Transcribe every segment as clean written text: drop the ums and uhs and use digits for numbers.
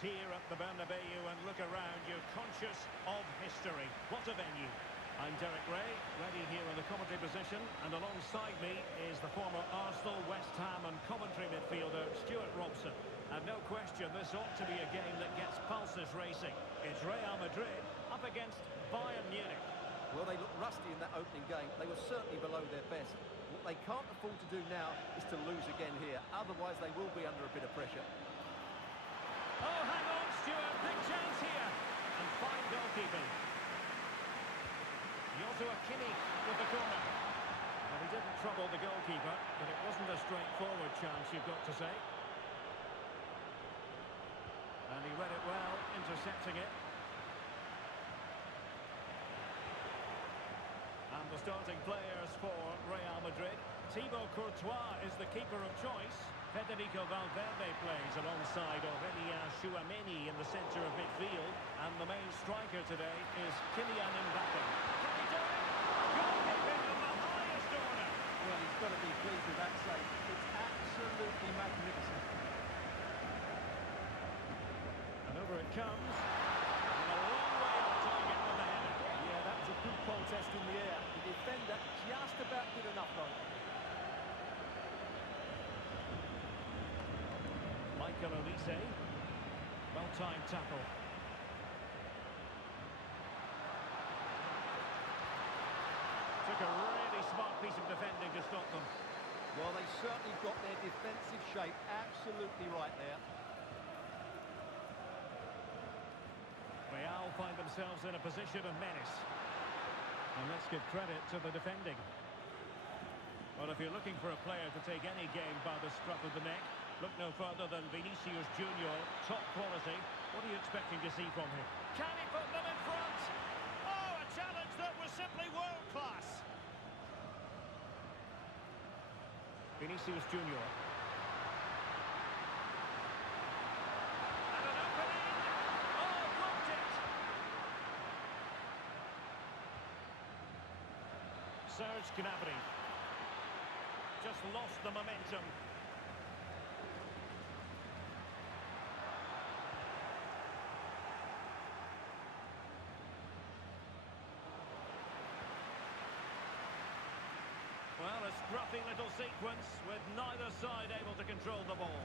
here at the Bernabeu and look around, you're conscious of history. What a venue. I'm Derek Ray, ready here in the commentary position, and alongside me is the former Arsenal, West Ham and Coventry midfielder Stuart Robson. And no question, this ought to be a game that gets pulses racing. It's Real Madrid up against Bayern Munich. Well, they looked rusty in that opening game. They were certainly below their best. What they can't afford to do now is to lose again here. Otherwise, they will be under a bit of pressure. Oh, hang on, Stuart. Big chance here. And fine goalkeeping. Joshua Kimmich with the corner. Well, he didn't trouble the goalkeeper, but it wasn't a straightforward chance, you've got to say. And he read it well, intercepting it. And the starting players for Real Madrid. Thibaut Courtois is the keeper of choice. Federico Valverde plays alongside Aurélien Tchouameni in the centre of midfield. And the main striker today is Kylian Mbappe. Can he do it? Goalkeeping of the highest order. Well, he's got to be pleased with that save. It's absolutely magnificent. And over it comes. And a long way off target with the header. Yeah, that was a good contest in the air. The defender just about did enough, though. Michael Olise. Well-timed tackle. Took a really smart piece of defending to stop them. Well, they certainly got their defensive shape absolutely right there. Real find themselves in a position of menace. And let's give credit to the defending. Well, if you're looking for a player to take any game by the scruff of the neck, look no further than Vinicius Junior, top quality. What are you expecting to see from him? Can he put them in front? Oh, a challenge that was simply world-class. Vinicius Junior. And an opening. Oh, blocked it. Serge Gnabry. Just lost the momentum. Well, a scruffy little sequence with neither side able to control the ball.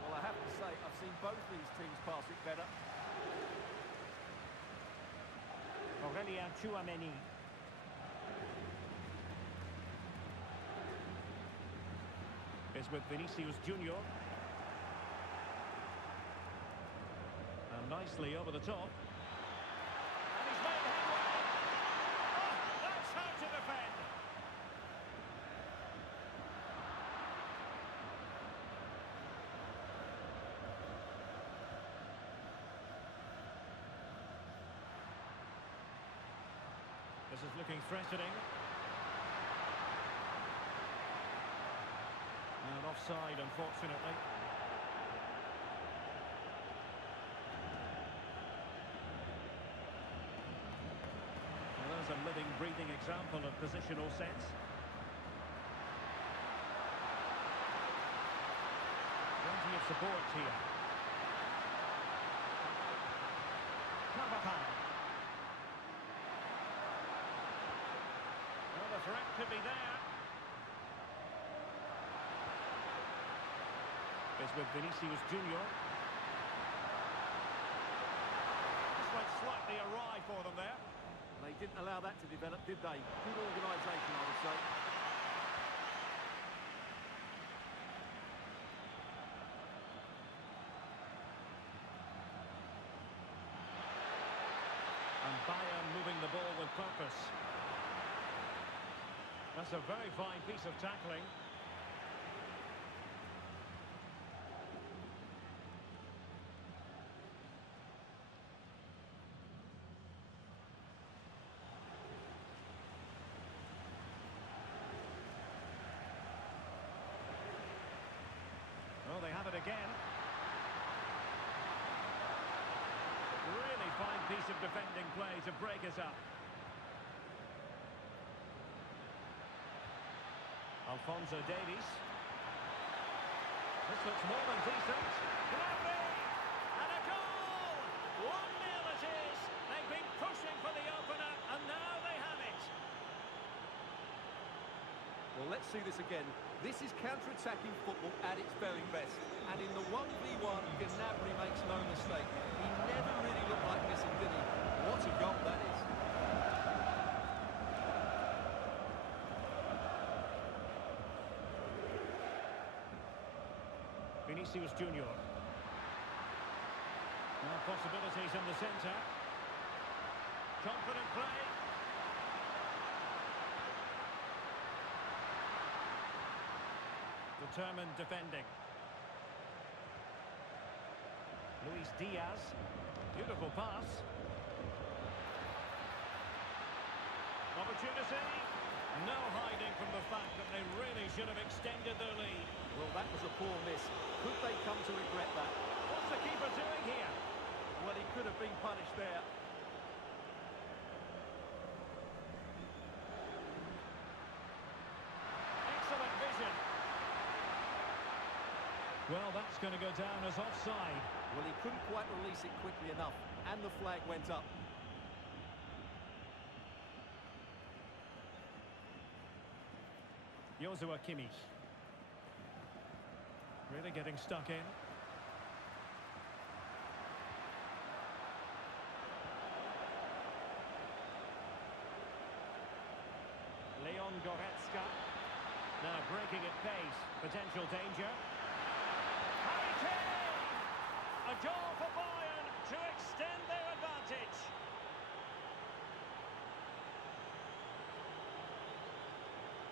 Well, I have to say, I've seen both these teams pass it better. Aurélien Tchouameni. Is with Vinicius Junior. And nicely over the top. And he's made headway. Oh, that's how to defend. This is looking threatening. And offside, unfortunately. Well, there's a living, breathing example of positional sense. Plenty of support here. Carvajal. Well, the threat could be there. Is with Vinicius Junior. This went slightly awry for them there. They didn't allow that to develop, did they? Good organisation, I would say. And Bayern moving the ball with purpose. That's a very fine piece of tackling. Well, they have it again. Really fine piece of defending play to break us up. Alphonso Davies. This looks more than decent. Gnabry! And a goal! 1-0 it is. They've been pushing for the opener, and now they have it. Well, let's see this again. This is counter-attacking football at its very best. And in the 1v1, Gnabry makes no mistake. He never really looked like missing, did he? What a goal that is. Vinicius Junior. Now possibilities in the centre. Confident play. Determined defending. Luis Diaz. Beautiful pass. Opportunity. No hiding from the fact that they really should have extended their lead. Well, that was a poor miss. Could they come to regret that? What's the keeper doing here? Well, he could have been punished there. Excellent vision. Well, that's going to go down as offside. Well, he couldn't quite release it quickly enough, and the flag went up. Joshua Kimmich. Really getting stuck in. Leon Goretzka. Now breaking at pace. Potential danger. Harry Kane! A goal for Bayern to extend their advantage.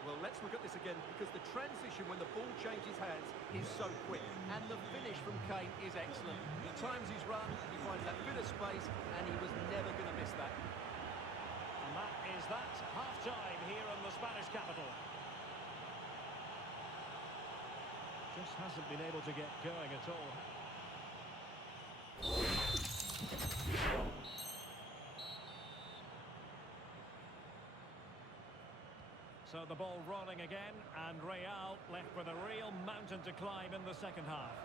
Well, let's look at this again, because the transition when the ball changes hands is so quick. And the finish from Kane is excellent. He times his run, he finds that bit of space, and he was never going to miss that. And that is that half-time here in the Spanish capital. Just hasn't been able to get going at all. So the ball rolling again, and Real left with a real mountain to climb in the second half.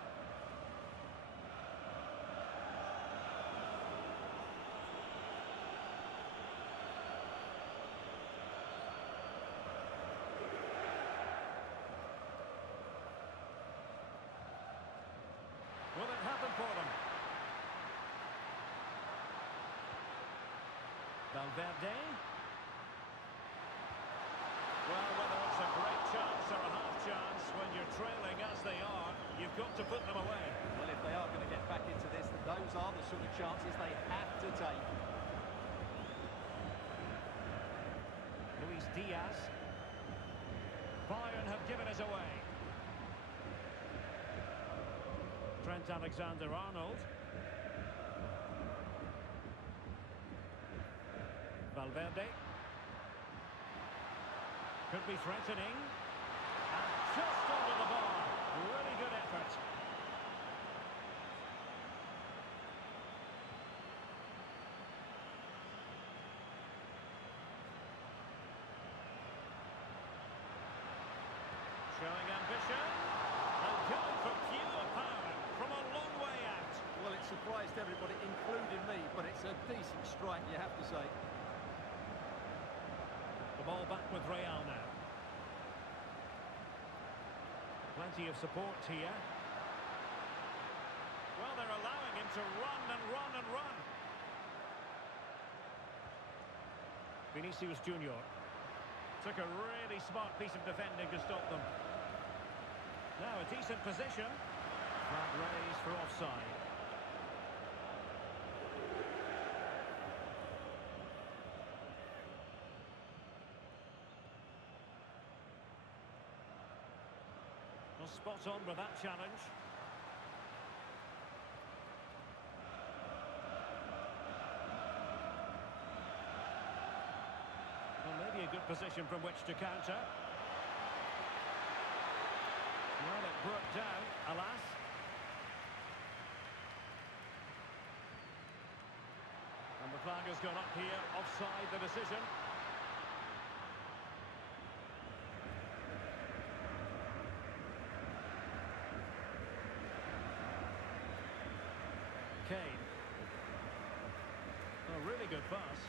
Will it happen for them? Valverde. Well, whether it's a great chance or a half chance, when you're trailing as they are, you've got to put them away. Well, if they are going to get back into this, then those are the sort of chances they have to take. Luis Diaz. Bayern have given it away. Trent Alexander-Arnold. Valverde. Could be threatening. And just under the bar. Really good effort. Showing ambition. And going for pure power from a long way out. Well, it surprised everybody, including me, but it's a decent strike, you have to say. Ball back with Real now. Plenty of support here. Well, they're allowing him to run and run and run. Vinicius Junior took a really smart piece of defending to stop them. Now a decent position. Flag raised for offside. Spot on with that challenge. Well, maybe a good position from which to counter. Well, it broke down, alas. And the flag has gone up here, offside the decision. Kane. Very good pass.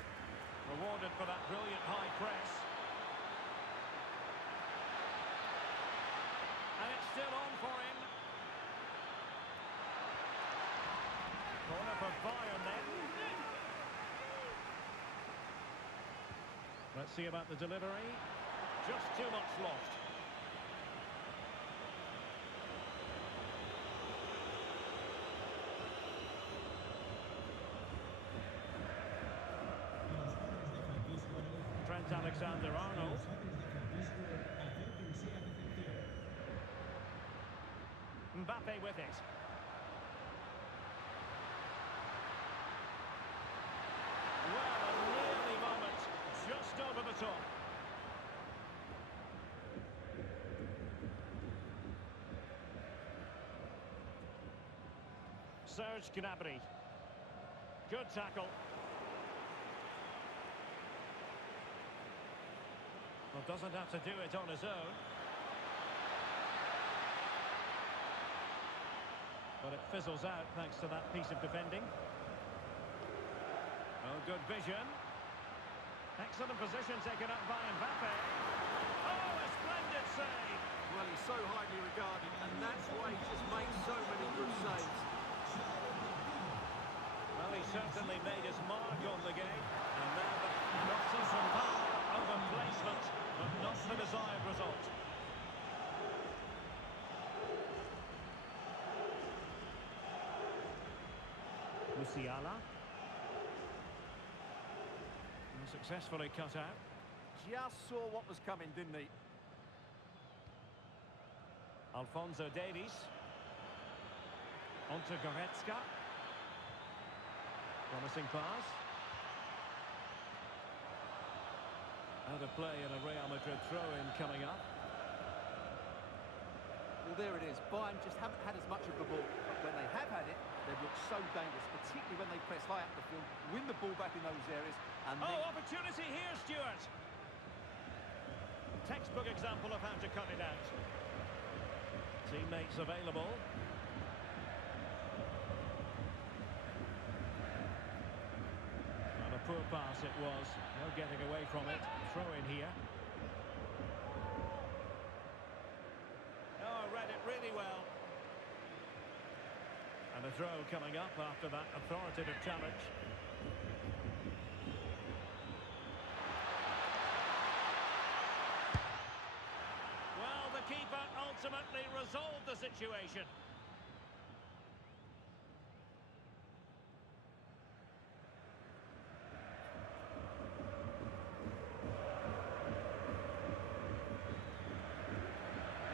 Rewarded for that brilliant high press. And it's still on for him. Corner for Bayern then. Let's see about the delivery. Just too much lost. Trent Alexander-Arnold. Mbappe with it. Well, a nearly moment, just over the top. Serge Gnabry. Good tackle. Well, doesn't have to do it on his own. But it fizzles out thanks to that piece of defending. Oh, good vision. Excellent position taken up by Mbappe. Oh, a splendid save. Well, he's so highly regarded, and that's why he just makes so many good saves. Well, he certainly made his mark on the game. And now got some power over placement, but not the desired result. Musiala. And successfully cut out. Just saw what was coming, didn't he? Alphonso Davies. Onto Goretzka. Promising pass. Out of play and a Real Madrid throw-in coming up. Well, there it is. Bayern just haven't had as much of the ball, but when they have had it, they've looked so dangerous, particularly when they press high up the field, win the ball back in those areas, and then... Opportunity here, Stuart! Textbook example of how to cut it out. Teammates available. And a poor pass it was. No getting away from it. Throw in here. Oh, read it really well. And a throw coming up after that authoritative challenge. Well, the keeper ultimately resolved the situation.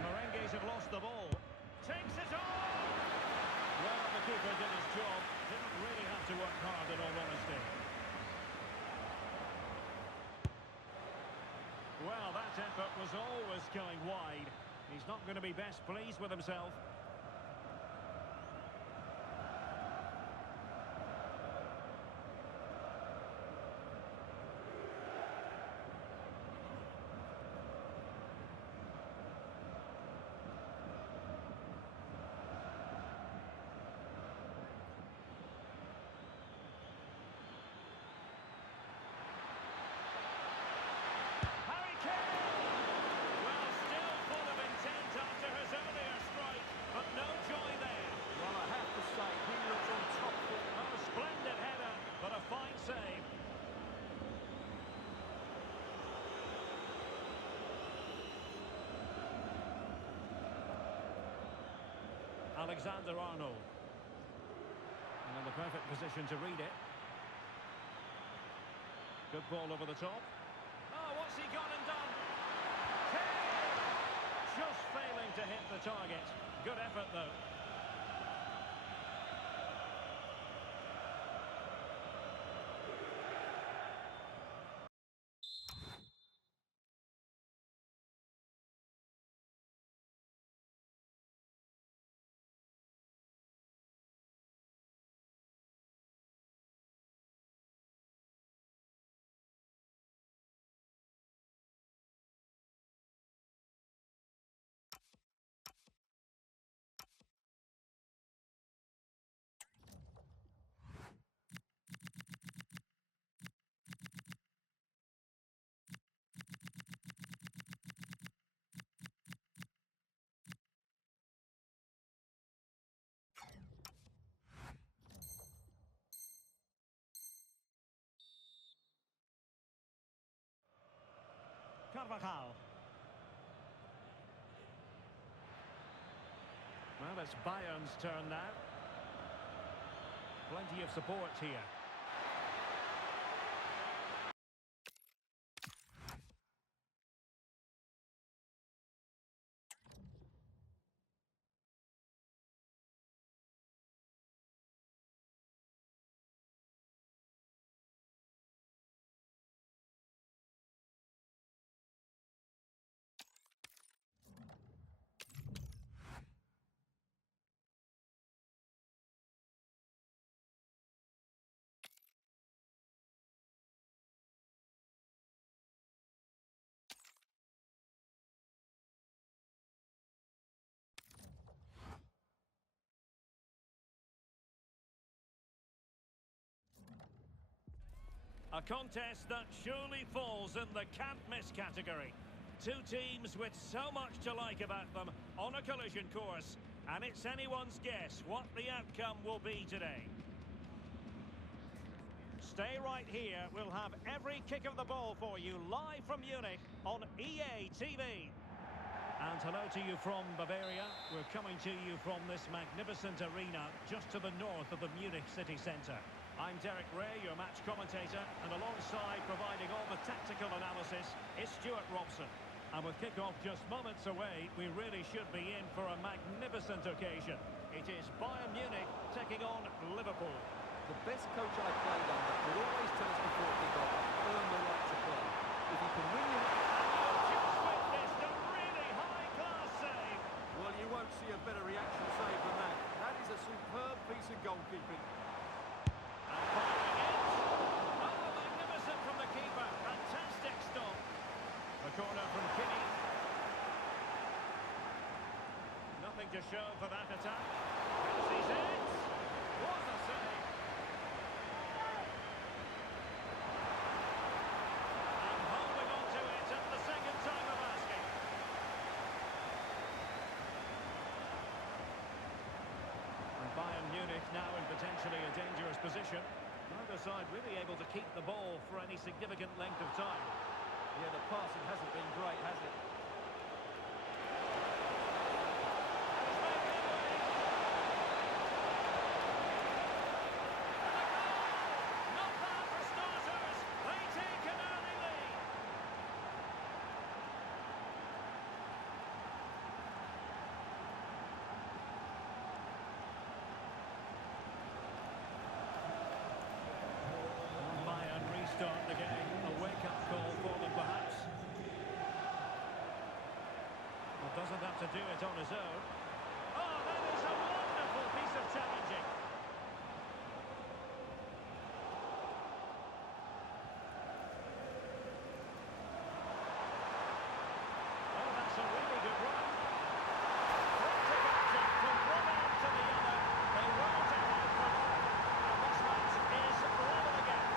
Merengues have lost the ball. Takes it on! Well, the keeper did his job. Didn't really have to work hard, in all honesty. Well, that effort was always going wide. He's not going to be best pleased with himself. Harry Kane! Well, still full of intent after his earlier strike, but no joy there. Well, I have to say, he looks on top of it. A splendid header, but a fine save. Alexander-Arnold. And in the perfect position to read it. Good ball over the top. Oh, what's he gone and done? Kane! Just failing to hit the target. Good effort, though. Carvajal. Well, it's Bayern's turn now. Plenty of support here. A contest that surely falls in the can't-miss category. Two teams with so much to like about them on a collision course, and it's anyone's guess what the outcome will be today. Stay right here. We'll have every kick of the ball for you live from Munich on EA TV. And hello to you from Bavaria. We're coming to you from this magnificent arena just to the north of the Munich city centre. I'm Derek Ray, your match commentator, and alongside providing all the tactical analysis is Stuart Robson. And with kick-off just moments away, we really should be in for a magnificent occasion. It is Bayern Munich taking on Liverpool. The best coach I played under would always tell us before kick-off, earn the right to play. If he can win you... Just witnessed a really high-class save. Well, you won't see a better reaction save than that. That is a superb piece of goalkeeping. And firing it. Oh, magnificent from the keeper. Fantastic stop. The corner from Kinney. Nothing to show for that attack. Sees it. What a save. And holding on to it at the second time of asking. And Bayern Munich now in potentially a dangerous position. Neither side really able to keep the ball for any significant length of time. Yeah, the passing hasn't been great, has it? Not bad for starters. They take an early lead. Bayern restart the game. A wake-up call for them, perhaps. Well, doesn't have to do it on his own. Oh, that is a wonderful piece of challenging. Oh, that's a really good run. Frantic action from one end to the other. They weren't ahead for long. And this match is level again.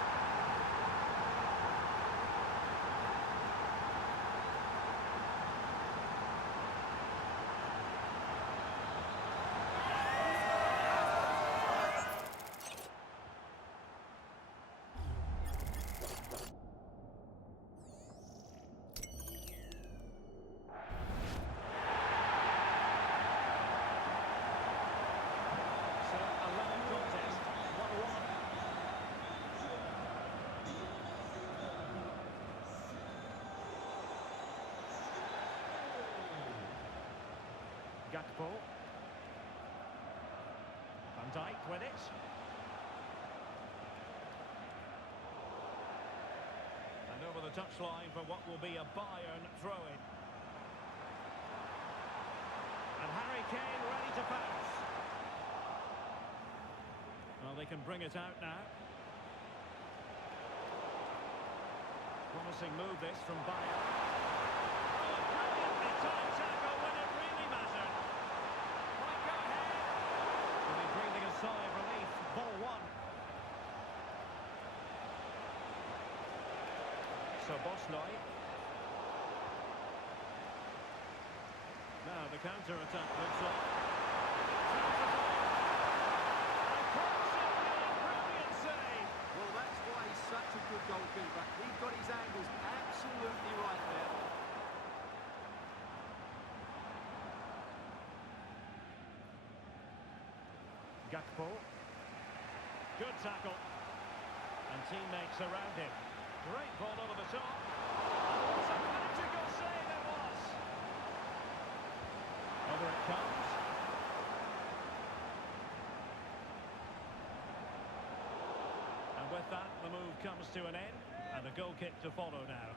So, a level contest. 1-1. Gakpo. Van Dijk with it. And over the touchline for what will be a Bayern throw-in. And Harry Kane ready to pounce. Well, they can bring it out now. Promising move this from Bayern. Oh, brilliantly timed tackle when it really mattered. Might go ahead. Will be breathing a sigh of relief. Ball one. So Bosnoy. Now the counter-attack looks on. Brilliant save. Well, that's why he's such a good goalkeeper. He's got his angles absolutely right there. Gakpo. Good tackle. And teammates around him. Great ball over the top. And what a magical save it was! Over it comes. And with that, the move comes to an end. And a goal kick to follow now.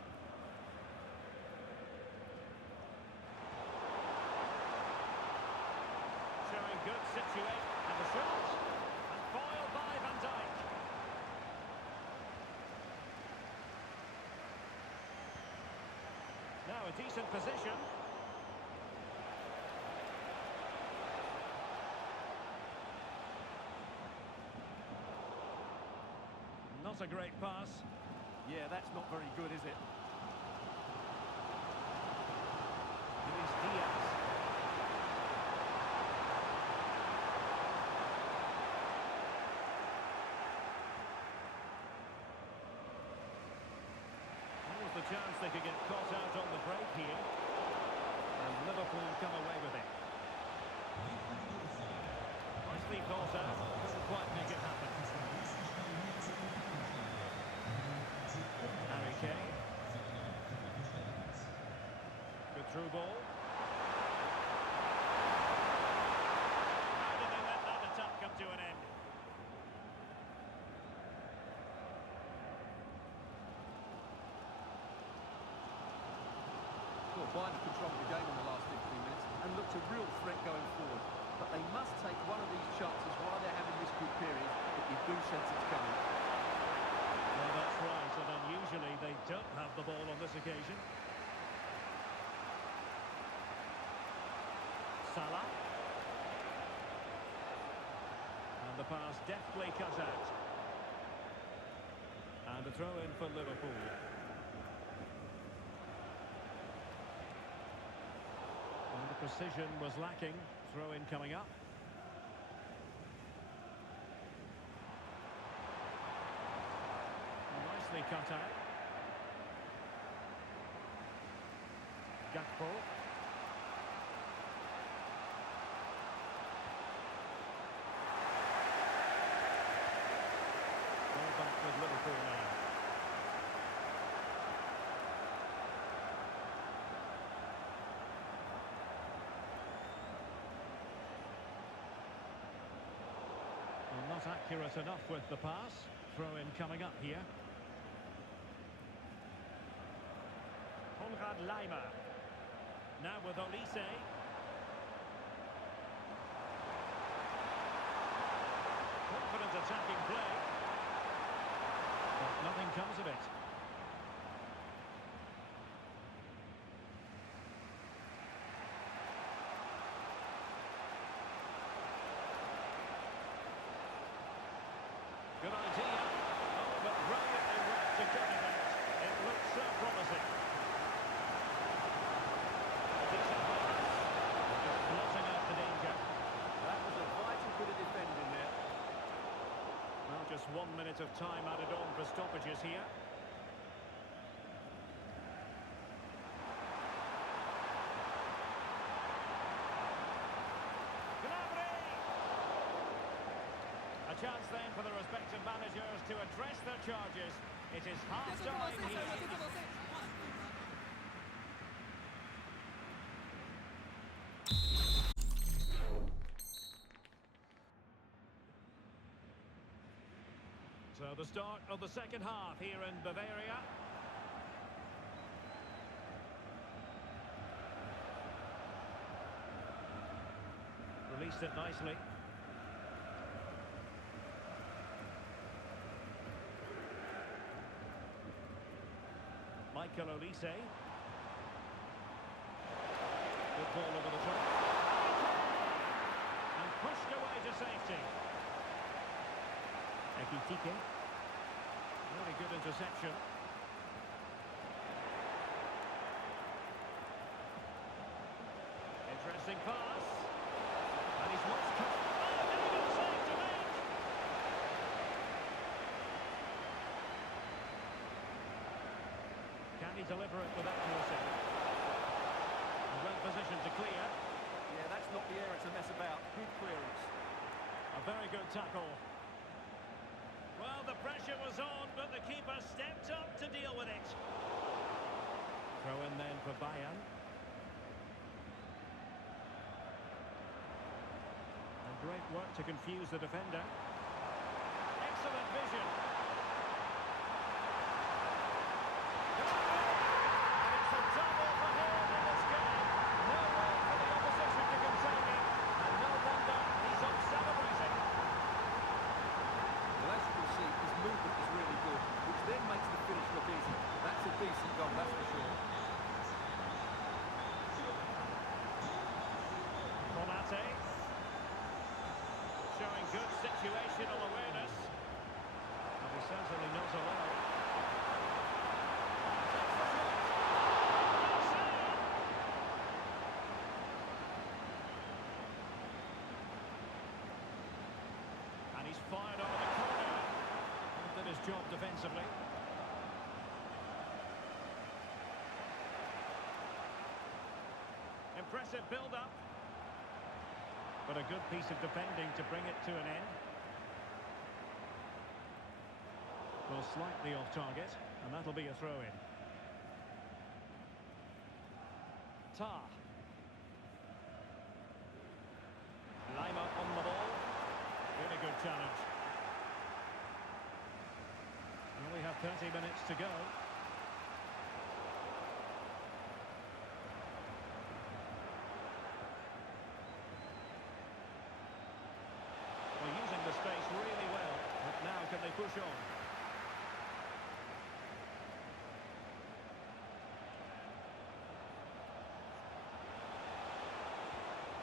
Showing good situation. And the shot. And foiled by Van Dijk. Now a decent position. Not a great pass. Yeah, that's not very good, is it? Luis Diaz. That was the chance they could get caught out on the break here. And Liverpool come away with it. Nicely thought out, couldn't quite make it happen. Harry Kane. Good through ball. How did they let that attack come to an end? Well, Bayern controlled the game in the last 15 minutes and looked a real threat going forward. But they must take one of these chances while they're having this good period that you do sense it's coming. Well, that's right, and unusually they don't have the ball on this occasion. Salah. And the pass deftly cut out. And a throw in for Liverpool. And the precision was lacking. Throw in coming up. Nicely cut out. Gakpo. Ball back with Liverpool now. Well, not accurate enough with the pass. Throw in coming up here. Konrad Laimer. Now with Olise. Confident attacking play. But nothing comes of it. Good idea. Oh, but brilliantly worked to cut it out. It looks so promising. Decent pass. Just blotting out the danger. That was a vital bit of defending there. Well, just 1 minute of time added on for stoppages here. A chance then for the respective managers to address their charges. It is half-time here. So the start of the second half here in Bavaria. Released it nicely. Michael Olise. Good ball over the top. And pushed away to safety. Ekitike. Really good interception. Interesting pass. And he's lost control. Oh, difficult save to make. Can he deliver it with accuracy? Well positioned to clear. Yeah, that's not the area to mess about. Good clearance. A very good tackle. Well, the pressure was on, but the keeper stepped up to deal with it. Throw in then for Bayern. And great work to confuse the defender. Excellent vision. And it's a double for him in this game. No way for the opposition to contain him. And no wonder he's up celebrating. Well, as you can see, his movement is really good, which then makes the finish look easy. That's a decent goal, that's for sure. Konate. Showing good situational awareness. And he certainly knows a lot. And he's fired over the corner. And did his job defensively. Impressive build-up. But a good piece of defending to bring it to an end. Well, slightly off target, and that'll be a throw-in. Tar. Lima on the ball. Really good challenge. And we have 30 minutes to go. Well, using the space really well, but now can they push on?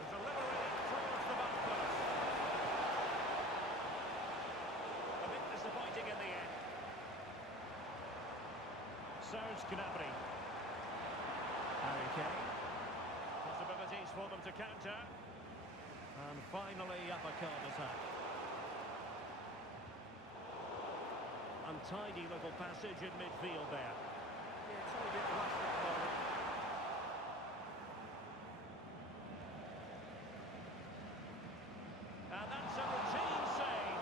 Delivering it towards the back post. A bit disappointing in the end. Serge Gnabry. Harry Kane. Possibilities for them to counter. And finally, uppercut attack. Untidy little passage in midfield there. Yeah, it's all a bit rushed at the moment. And that's a routine save.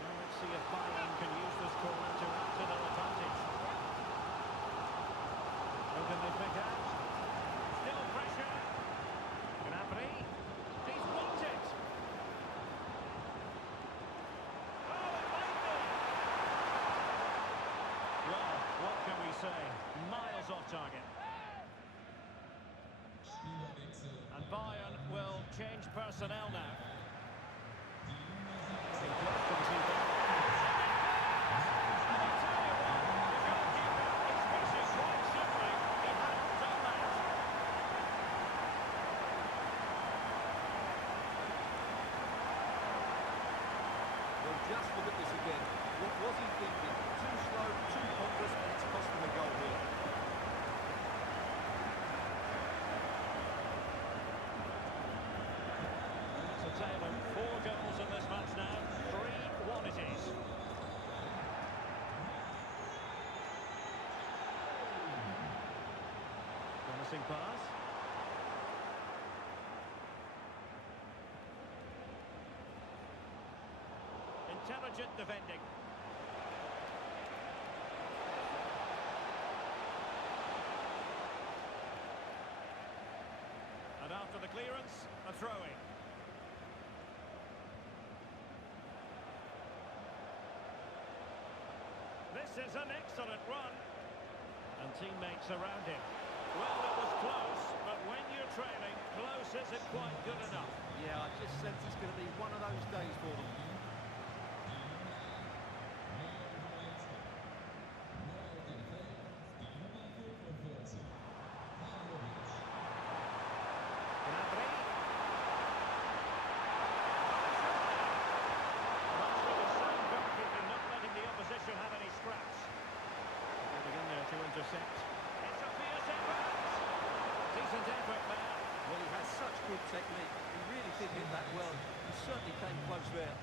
Well, let's see if Bayern can use this corner to add to their advantage. Who can they pick out? Still pressure. Gnabry. He's blocked it. Oh, it might be. Well, what can we say? Miles off target. And Bayern will change personnel now. Getting close to the keeper. And I tell you what, the goalkeeper is missing quite simply. He hadn't done that. Well, just look at this again. What was he thinking? Too slow, too pompous, and it's cost him a goal here. It's a tale of 4 goals in this match now. 3-1 it is. Promising pass. Intelligent defending. And after the clearance, a throw-in. This is an excellent run. And teammates around him. Well, it was close, but when you're trailing, close isn't quite good enough. Yeah, I just sense it's going to be one of those days for them. Gnabry. Must be the sound goalkeeping, not letting the opposition have any scraps. Getting in there to intercept. It's a fierce effort. Decent effort there. Well, he has such good technique. He really did hit that well. He certainly came close there.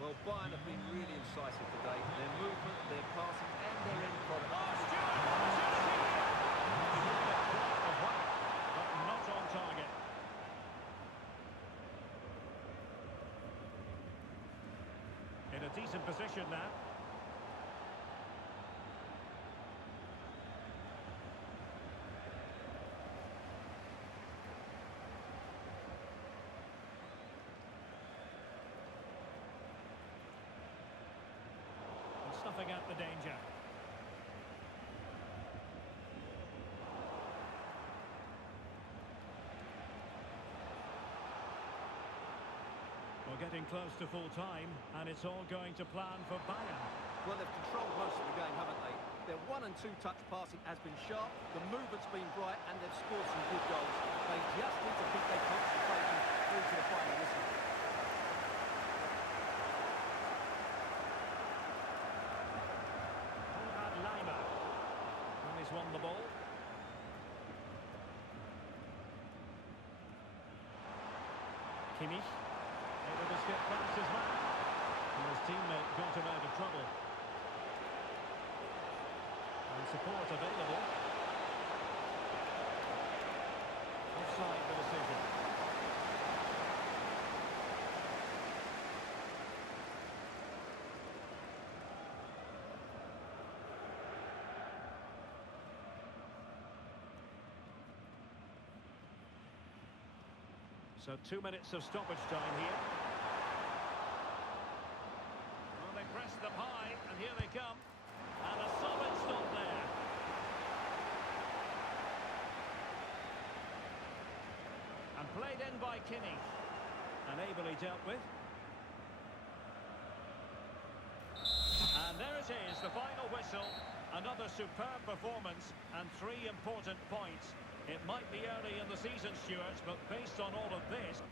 Well, Bayern have been really incisive today. Their movement, their passing, and their end product. Oh, Stuart, opportunity here. He hit it quite a whack, but not a decent position now. And snuffing out the danger. We're getting close to full time, and it's all going to plan for Bayern. Well, they've controlled most of the game, haven't they? Their 1- and 2-touch passing has been sharp, the movement's been bright, and they've scored some good goals. They just need to keep their concentration through to the final whistle. Konrad Laimer. And he's won the ball. Kimmich. Able to skip past his man. And his teammate got him out of trouble. And support available. Offside the decision. So 2 minutes of stoppage time here. Well, they pressed them high, and here they come. And a solid stop there. And played in by Kimmich. And ably dealt with. And there it is, the final whistle. Another superb performance and 3 important points. It might be early in the season, Stuart, but based on all of this,